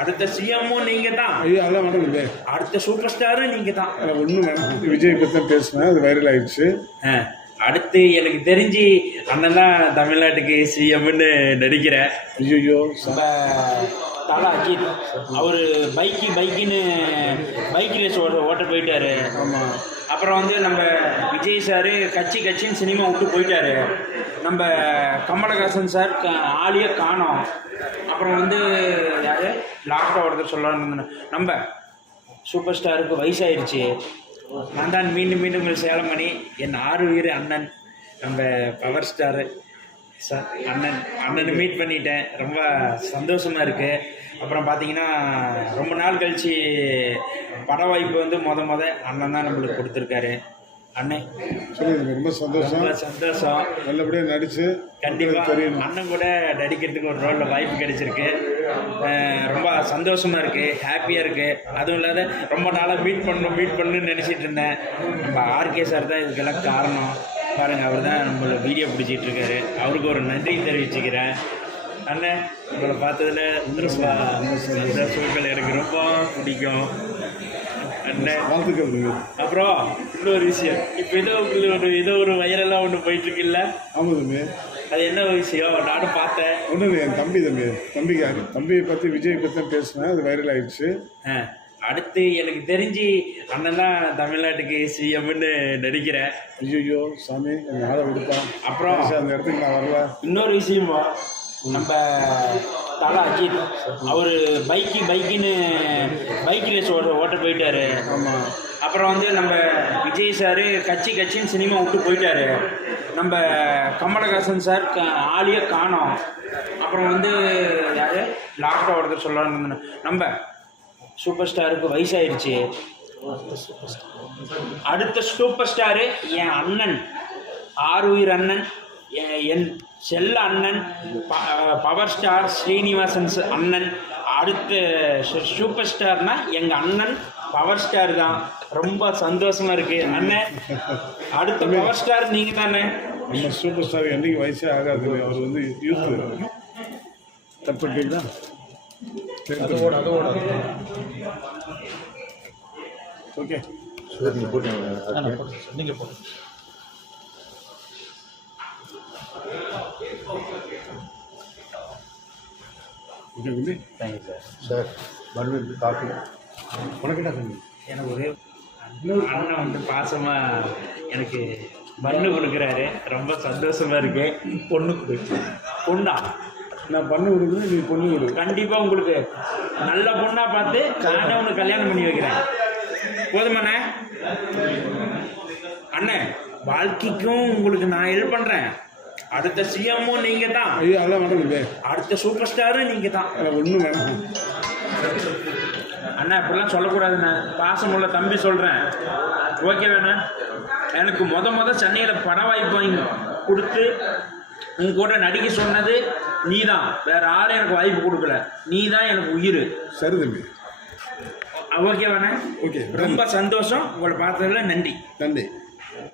அடுத்த சிஎம்மும் நீங்க தான். ஐயோ அதெல்லாம் வேண்டாம். அடுத்த சூப்பர் ஸ்டாரும் நீங்க தான். ஒன்றும் வேணாம். விஜய் பற்றி தான் பேசினேன், அது வைரல் ஆயிடுச்சு. அடுத்து எனக்கு தெரிஞ்சு அண்ணன் தான் தமிழ்நாட்டுக்கு சிஎம்னு நடிக்கிறேன். ஐயோ தலா அஜித் அவரு பைக்குன்னு பைக் ரேஸ் ஓட்ட போயிட்டாரு. ஆமாம். அப்புறம் வந்து நம்ம விஜய் சார் கட்சின்னு சினிமா விட்டு போயிட்டாரு. நம்ம கமலஹாசன் சார் ஆளியே காணோம். அப்புறம் வந்து யார் லாக்டவுன் ஒருத்தர் சொல்லலாம்னு நம்ம சூப்பர் ஸ்டாருக்கு வயசாயிடுச்சு. நான் தான் மீண்டும் சேலம் பண்ணி என் 6 உயிர் அண்ணன் நம்ம பவர் ஸ்டாரு சார் அண்ணனை மீட் பண்ணிட்டேன். ரொம்ப சந்தோஷமாக இருக்குது. அப்புறம் பார்த்தீங்கன்னா ரொம்ப நாள் கழித்து பட வாய்ப்பு வந்து முத அண்ணன் தான் நம்மளுக்கு கொடுத்துருக்காரு. அண்ணே சொல்லுங்க. ரொம்ப சந்தோஷம். நல்லபடியாக நடிச்சு கண்டிப்பாக அண்ணன் கூட நடிக்கிறதுக்கு ஒரு ரோலில் வாய்ப்பு கிடைச்சிருக்கு. ரொம்ப சந்தோஷமாக இருக்குது, ஹாப்பியாக இருக்குது. அதுவும் இல்லாத ரொம்ப நாளாக மீட் பண்ணணும்னு நினச்சிட்டு இருந்தேன். நம்ம ஆர்கே சார் தான் இதுக்கெல்லாம் காரணம். பாருங்கள், அவர் தான் நம்மளை வீடியோ பிடிச்சிட்டு இருக்காரு. அவருக்கு ஒரு நன்றி தெரிவிச்சுக்கிறேன். அண்ணன் உங்களை பார்த்ததில் சந்தோஷங்கள் எனக்கு ரொம்ப பிடிக்கும் அண்ணன். அப்புறம் இன்னொரு விஷயம், இப்போ ஏதோ ஒரு வைரலாக ஒன்று போயிட்டுருக்குல்ல? ஆமாம். அது என்ன விஷயம்? நானும் பார்த்தேன். ஒன்றும் இல்லை, என் தம்பியை பற்றி விஜய் பற்றி தான் பேசினேன், அது வைரல் ஆயிடுச்சு. அடுத்து எனக்கு தெரிஞ்சு அண்ணன் தான் தமிழ்நாட்டுக்கு சிஎம்னு நடிக்கிறேன். ஐயோ சாமி, என் ஆளை விடுப்பான். அப்புறம் அந்த இடத்துக்கு நான் வரல. இன்னொரு விஷயமா, நம்ம தலா அஜித் அவர் பைக்குன்னு பைக் ரேஸ் ஓட்ட போயிட்டாரு. ஆமாம். அப்புறம் வந்து நம்ம விஜய் சார் கட்சின்னு சினிமா விட்டு போயிட்டாரு. நம்ம கமலஹாசன் சார் ஆளியே காணோம். அப்புறம் வந்து யார் லாக்டவுன் ஒருத்தர் சொல்லலாம்னு நம்ம சூப்பர் ஸ்டாருக்கு வயசாயிடுச்சு. அடுத்த சூப்பர் ஸ்டாரு என் அண்ணன் 6 உயிர் அண்ணன், என் செல்ல அண்ணன் பவர் ஸ்டார் ஸ்ரீனிவாசன் அண்ணன். அடுத்த சூப்பர் ஸ்டார்னா எங்கள் அண்ணன் பவர் ஸ்டார் தான். ரொம்ப சந்தோஷமாக இருக்குது அண்ணன். அடுத்த பவர் ஸ்டார் நீங்கள் தானே. நம்ம சூப்பர் ஸ்டார் என்றைக்கு வயசே ஆகாது. அவர் வந்து யூத் தப்பட்டீங்களா? ஓகே நீங்கள் போட்டு சார் மண்ணு காஃபி உனக்கு என்ன தம்பி? எனக்கு ஒரே அண்ணன் வந்து பாசமாக எனக்கு பண்ணு கொடுக்குறாரு. ரொம்ப சந்தோஷமாக இருக்கு. பொண்ணா நான் பண்ணு கொடுக்குறேன், நீ பொண்ணு கொடு. கண்டிப்பாக உங்களுக்கு நல்ல பொண்ணாக பார்த்து நானே உனக்கு கல்யாணம் பண்ணி வைக்கிறேன். போதுமாண்ணே? அண்ணன் வாழ்க்கைக்கும் உங்களுக்கு நான் ஹெல்ப் பண்ணுறேன். அடுத்த சிஎம்மும் நீங்க தான். ஐயோ அதெல்லாம் வேண்டாம். அடுத்த சூப்பர் ஸ்டாரும் நீங்க தான். ஒன்றும் வேணாம் அண்ணா, இப்படிலாம் சொல்லக்கூடாதுண்ணே. பாசமுள்ள தம்பி சொல்கிறேன், ஓகே வேணா? எனக்கு முத சென்னையில் பட வாய்ப்பு வாங்கி கொடுத்து உங்க கூட நடிக்க சொன்னது நீ தான். வேற யாரும் எனக்கு வாய்ப்பு கொடுக்கல. நீ தான் எனக்கு உயிர். சரி தம்பி, ஓகே வேணா? ஓகே. ரொம்ப சந்தோஷம். உங்களை பார்த்ததில் நன்றி.